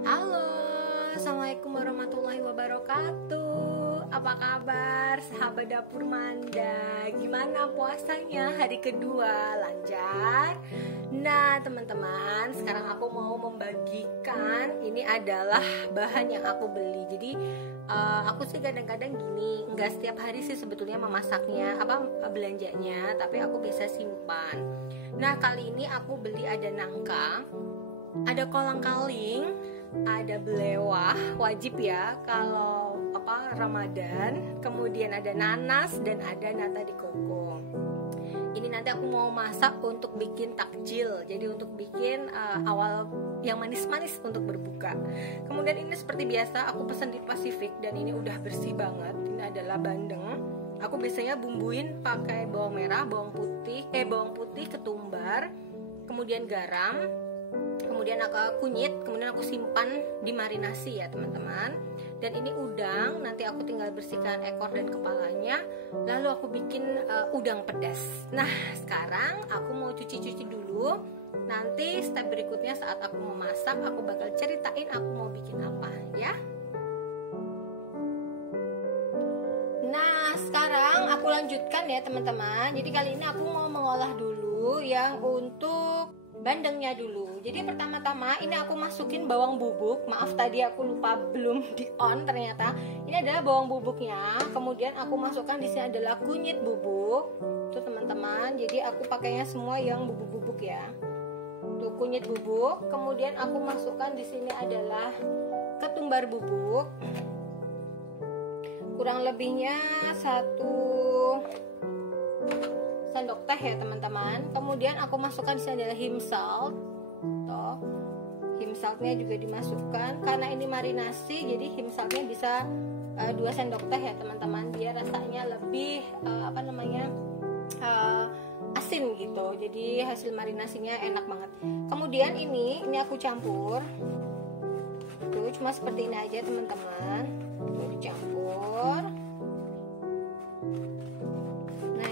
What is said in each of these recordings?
Halo, Assalamualaikum warahmatullahi wabarakatuh. Apa kabar sahabat dapur Manda? Gimana puasanya hari kedua? Lancar? Nah teman-teman, sekarang aku mau membagikan. Ini adalah bahan yang aku beli. Jadi aku sih kadang-kadang gini, nggak setiap hari sih sebetulnya memasaknya, belanjanya, tapi aku bisa simpan. Nah kali ini aku beli ada nangka, ada kolang-kaling, ada belewah, wajib ya kalau Ramadan. Kemudian ada nanas dan ada nata de coco. Ini nanti aku mau masak untuk bikin takjil, jadi untuk bikin awal yang manis-manis untuk berbuka. Kemudian ini seperti biasa aku pesan di Pasifik dan ini udah bersih banget. Ini adalah bandeng. Aku biasanya bumbuin pakai bawang merah, bawang putih, ketumbar, kemudian garam, kemudian kunyit, kemudian aku simpan di marinasi ya teman-teman. Dan ini udang, nanti aku tinggal bersihkan ekor dan kepalanya, lalu aku bikin udang pedas. Nah sekarang aku mau cuci-cuci dulu. Nanti step berikutnya saat aku memasak, aku bakal ceritain aku mau bikin apa ya. Nah sekarang aku lanjutkan ya teman-teman. Jadi kali ini aku mau mengolah dulu yang untuk bandengnya dulu. Jadi pertama-tama ini aku masukin bawang bubuk. Maaf tadi aku lupa belum di on ternyata. Ini adalah bawang bubuknya. Kemudian aku masukkan di sini adalah kunyit bubuk. Tuh teman-teman. Jadi aku pakainya semua yang bubuk-bubuk ya. Tuh kunyit bubuk. Kemudian aku masukkan di sini adalah ketumbar bubuk. Kurang lebihnya 1 sendok teh ya teman-teman. Kemudian aku masukkan di sini adalah him salt. Tuh. Him saltnya juga dimasukkan karena ini marinasi, jadi him saltnya bisa 2 sendok teh ya teman-teman, biar rasanya lebih asin gitu. Jadi hasil marinasinya enak banget. Kemudian ini aku campur. Tuh cuma seperti ini aja teman-teman. Tuh dicampur.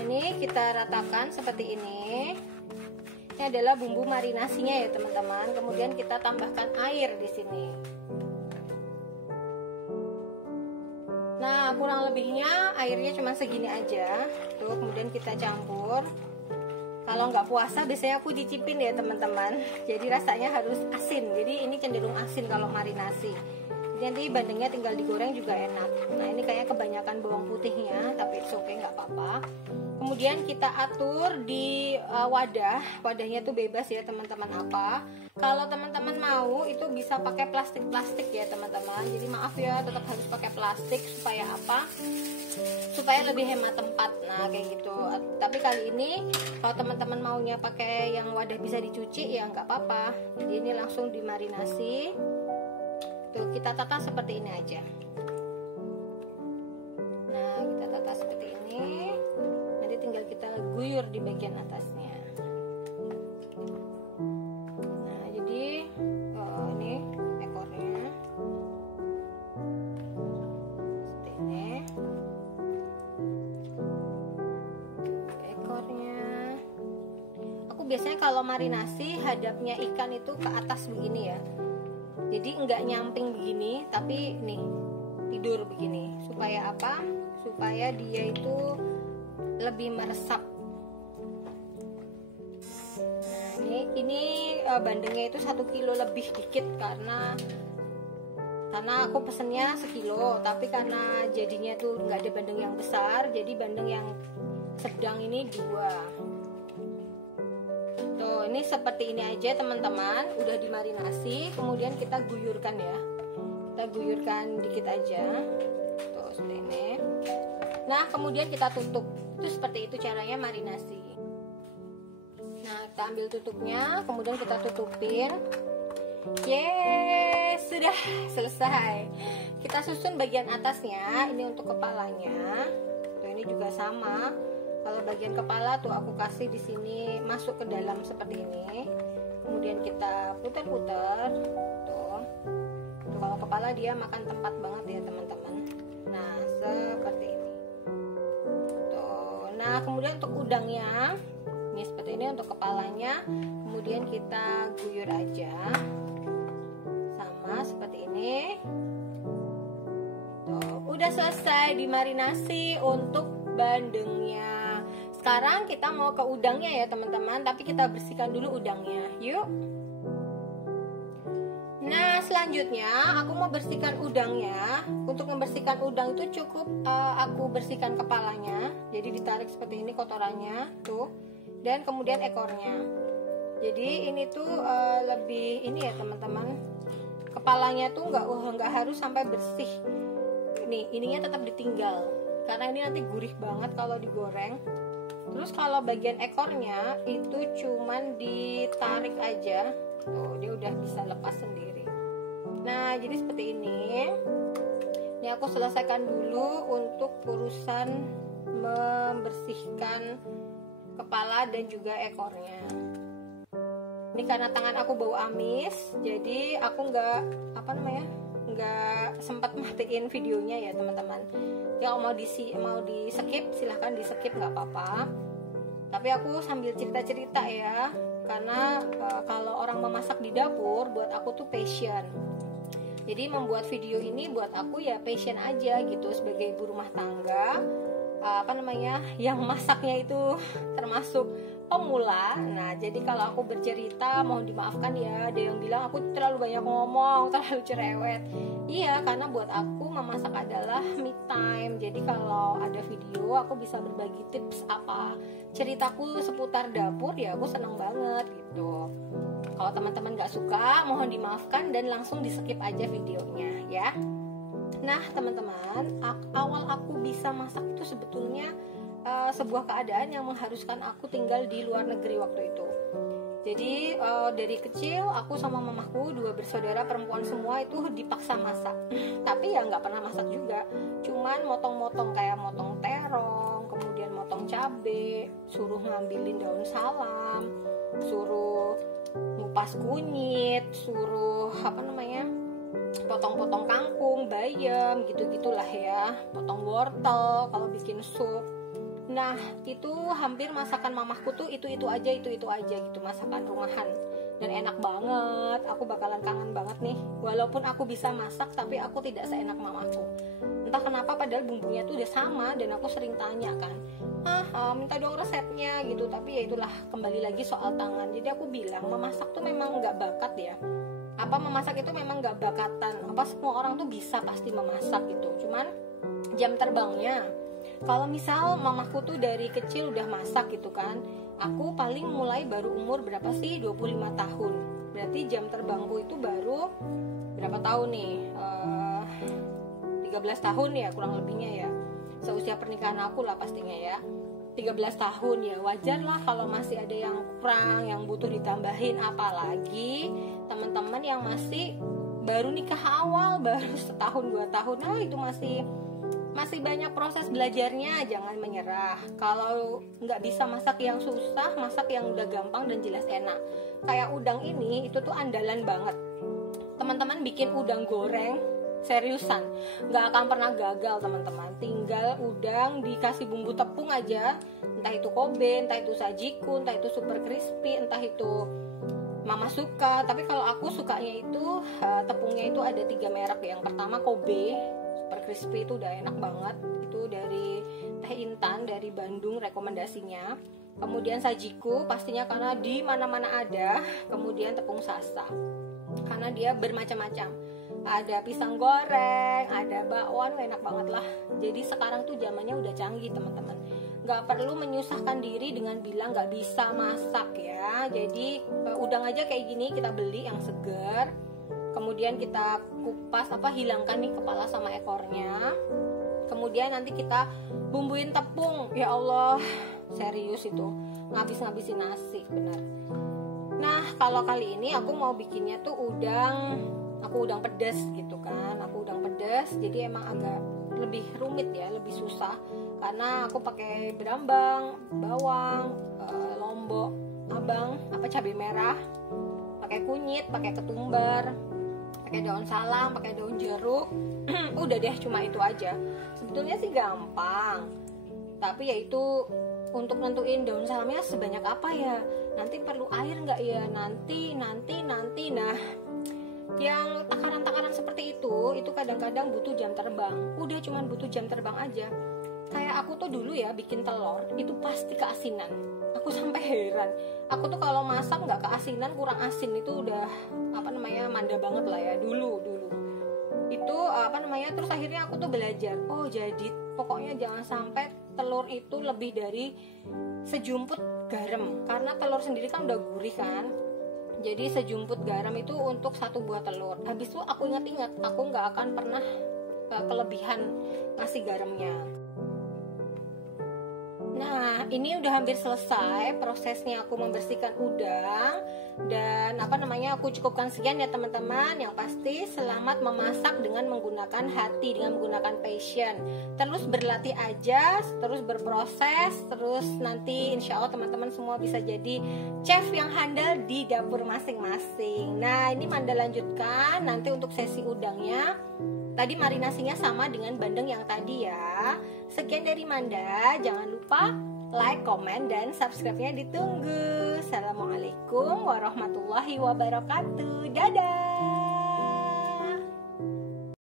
Ini kita ratakan seperti ini. Ini adalah bumbu marinasinya ya teman-teman. Kemudian kita tambahkan air di sini. Nah kurang lebihnya airnya cuma segini aja. Tuh kemudian kita campur. Kalau nggak puasa biasanya aku dicipin ya teman-teman. Jadi rasanya harus asin. Jadi ini cenderung asin kalau marinasi. Nanti bandengnya tinggal digoreng juga enak. Nah ini kayaknya kebanyakan bawang putihnya, tapi it's okay, nggak apa-apa. Kemudian kita atur di wadahnya tuh bebas ya teman-teman apa. Kalau teman-teman mau itu bisa pakai plastik ya teman-teman. Jadi maaf ya tetap harus pakai plastik supaya apa? Supaya lebih hemat tempat. Nah kayak gitu. Tapi kali ini kalau teman-teman maunya pakai yang wadah bisa dicuci ya nggak apa-apa. Jadi ini langsung dimarinasi. Tuh kita tata seperti ini aja. Nah kita tata seperti ini. Nanti tinggal kita guyur di bagian atasnya. Nah jadi ini ekornya seperti ini. Ekornya. Aku biasanya kalau marinasi hadapnya ikan itu ke atas begini ya. Jadi enggak nyamping begini, tapi nih tidur begini. Supaya apa? Supaya dia itu lebih meresap. Nah ini bandengnya itu 1 kilo lebih dikit karena aku pesennya sekilo. Tapi karena jadinya tuh nggak ada bandeng yang besar, jadi bandeng yang sedang ini 2. Tuh ini seperti ini aja teman-teman, udah dimarinasi. Kemudian kita guyurkan ya, kita guyurkan dikit aja. Tuh seperti ini. Nah kemudian kita tutup. Itu seperti itu caranya marinasi. Nah kita ambil tutupnya, kemudian kita tutupin. Yes, sudah selesai. Kita susun bagian atasnya. Ini untuk kepalanya. Tuh ini juga sama. Kalau bagian kepala tuh aku kasih di sini masuk ke dalam seperti ini. Kemudian kita putar-putar. Tuh kalau kepala dia makan tempat banget ya teman-teman. Nah seperti ini. Tuh. Nah kemudian untuk udangnya ini seperti ini untuk kepalanya. Kemudian kita guyur aja sama seperti selesai dimarinasi untuk bandengnya. Sekarang kita mau ke udangnya ya teman-teman, tapi kita bersihkan dulu udangnya. Yuk. Nah, selanjutnya aku mau bersihkan udangnya. Untuk membersihkan udang itu cukup aku bersihkan kepalanya. Jadi ditarik seperti ini kotorannya tuh, dan kemudian ekornya. Jadi ini tuh lebih ini ya teman-teman. Kepalanya tuh nggak harus sampai bersih. Nih, ininya tetap ditinggal karena ini nanti gurih banget kalau digoreng. Terus kalau bagian ekornya itu cuman ditarik aja. Tuh, dia udah bisa lepas sendiri. Nah, jadi seperti ini. Ini aku selesaikan dulu untuk urusan membersihkan kepala dan juga ekornya. Ini karena tangan aku bau amis, jadi aku nggak sempat matiin videonya ya teman-teman. Yang mau di skip silahkan di skip, nggak apa-apa. Tapi aku sambil cerita-cerita ya, karena kalau orang memasak di dapur buat aku tuh passion. Jadi membuat video ini buat aku ya passion aja gitu, sebagai ibu rumah tangga yang masaknya itu termasuk pemula. Nah, jadi kalau aku bercerita mohon dimaafkan ya, ada yang bilang aku terlalu banyak ngomong, terlalu cerewet. Iya, karena buat aku memasak adalah me time. Jadi kalau ada video aku bisa berbagi tips apa ceritaku seputar dapur, ya aku senang banget gitu. Kalau teman-teman gak suka mohon dimaafkan dan langsung di skip aja videonya ya. Nah teman-teman, awal aku bisa masak itu sebetulnya sebuah keadaan yang mengharuskan aku tinggal di luar negeri waktu itu. Jadi dari kecil aku sama mamaku, dua bersaudara perempuan semua, itu dipaksa masak. Tapi ya nggak pernah masak juga, cuman motong-motong, kayak motong terong, kemudian motong cabe, suruh ngambilin daun salam, suruh ngupas kunyit, suruh potong-potong kangkung, bayam, gitu-gitulah ya, potong wortel kalau bikin sup. Nah, itu hampir masakan mamaku tuh itu aja gitu, masakan rumahan. Dan enak banget, aku bakalan kangen banget nih. Walaupun aku bisa masak, tapi aku tidak seenak mamaku. Entah kenapa, padahal bumbunya tuh udah sama, dan aku sering tanya kan, minta dong resepnya gitu. Tapi ya itulah, kembali lagi soal tangan. Jadi aku bilang, memasak tuh memang gak bakat ya. Memasak itu memang gak bakatan. Semua orang tuh bisa pasti memasak gitu. Cuman jam terbangnya, kalau misal mamaku tuh dari kecil udah masak gitu kan, aku paling mulai baru umur berapa sih? 25 tahun. Berarti jam terbangku itu baru berapa tahun nih? 13 tahun ya kurang lebihnya ya. Seusia pernikahan aku lah pastinya ya. 13 tahun ya, wajar lah kalau masih ada yang kurang, yang butuh ditambahin. Apalagi teman-teman yang masih baru nikah awal, baru setahun 2 tahun, itu masih banyak proses belajarnya. Jangan menyerah. Kalau nggak bisa masak yang susah, masak yang udah gampang dan jelas enak. Kayak udang ini, itu tuh andalan banget. Teman-teman bikin udang goreng, seriusan nggak akan pernah gagal teman-teman. Tinggal udang dikasih bumbu tepung aja, entah itu Kobe, entah itu Sajiku, entah itu super crispy, entah itu mama suka. Tapi kalau aku sukanya itu tepungnya itu ada 3 merek. Yang pertama Kobe super crispy, itu udah enak banget, itu dari Teh Intan dari Bandung rekomendasinya. Kemudian Sajiku pastinya karena di mana-mana ada. Kemudian tepung Sasa karena dia bermacam-macam, ada pisang goreng, ada bakwan, enak banget lah. Jadi sekarang tuh zamannya udah canggih teman-teman, nggak perlu menyusahkan diri dengan bilang nggak bisa masak ya. Jadi udang aja kayak gini kita beli yang segar, kemudian kita kupas, hilangkan nih kepala sama ekornya, kemudian nanti kita bumbuin tepung. Ya Allah, serius itu ngabis-ngabisin nasi benar. Nah, kalau kali ini aku mau bikinnya tuh udang pedas gitu kan. Aku udang pedas, jadi emang agak lebih rumit ya, lebih susah karena aku pakai berambang, bawang, lombok, cabai merah, pakai kunyit, pakai ketumbar, pakai daun salam, pakai daun jeruk. Udah deh, cuma itu aja. Sebetulnya sih gampang, tapi ya itu untuk nentuin daun salamnya sebanyak apa ya, nanti perlu air nggak ya, nanti. Nah, yang takaran-takaran seperti itu kadang-kadang butuh jam terbang. Udah cuman butuh jam terbang aja. Kayak aku tuh dulu ya bikin telur itu pasti keasinan. Aku sampai heran. Aku tuh kalau masak nggak keasinan, kurang asin itu udah manda banget lah ya dulu. Itu terus akhirnya aku tuh belajar. Oh, jadi pokoknya jangan sampai telur itu lebih dari sejumput garam. Karena telur sendiri kan udah gurih kan. Jadi sejumput garam itu untuk satu buah telur. Habis itu aku ingat-ingat, aku nggak akan pernah kelebihan ngasih garamnya. Nah, ini udah hampir selesai prosesnya aku membersihkan udang. Dan aku cukupkan sekian ya teman-teman. Yang pasti selamat memasak dengan menggunakan hati, dengan menggunakan passion. Terus berlatih aja, terus berproses, terus nanti insya Allah teman-teman semua bisa jadi chef yang handal di dapur masing-masing. Nah, ini Manda lanjutkan nanti untuk sesi udangnya. Tadi marinasinya sama dengan bandeng yang tadi ya. Sekian dari Manda, jangan lupa like, komen, dan subscribe-nya ditunggu. Assalamualaikum warahmatullahi wabarakatuh. Dadah.